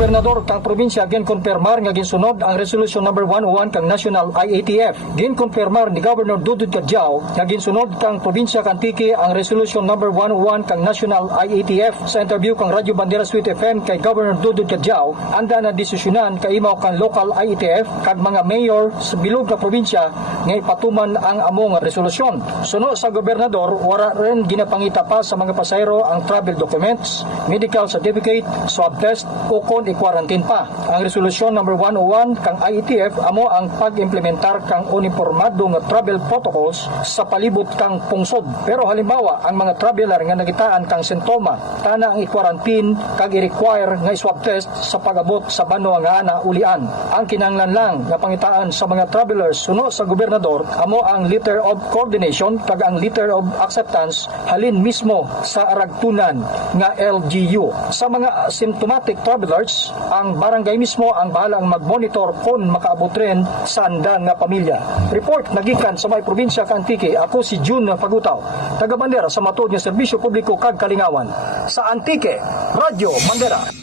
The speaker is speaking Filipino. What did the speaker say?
gobernador kang probinsya ginkonfirmar nga ginsunod ang resolution number 101 kang National IATF. Ginkonfirmar ni Governor Dudut Kadjao nga ginsunod kang probinsya Kantiki ang resolution number 101 kang National IATF. Sa interview kang Radyo Bandera FM kay Governor Dudut Kadjao, anda na desisyonan kaimaw kang local IATF kag mga mayor sa bilog na probinsya nga ipatuman ang among resolusyon. Suno sa gobernador, wala rin ginapangita pa sa mga pasahero ang travel documents, medical certificate, swab test o kon i-quarantine pa. Ang resolusyon number 101 kang IATF amo ang pag-implementar kang uniformado nga travel protocols sa palibot kang pungsod. Pero halimbawa, ang mga traveler nga nagitaan kang sintoma, tana ang i-quarantine kag i-require nga swab test sa pag-abot sa bano nga ana ulian. Ang kinahanglan lang nga pangitaan sa mga travelers suno sa gobernador amo ang letter of coordination kag ang letter of acceptance halin mismo sa aragtunan nga LGU. Sa mga symptomatic travelers, ang barangay mismo ang bahalang mag-monitor kung makaabot rin sa andan nga pamilya. Report nagikan sa may probinsya Kantiki. Ako si June Pagutaw, taga Bandera sa matod nga serbisyo publiko kag Kalingawan. Sa Antique, Radyo Bandera.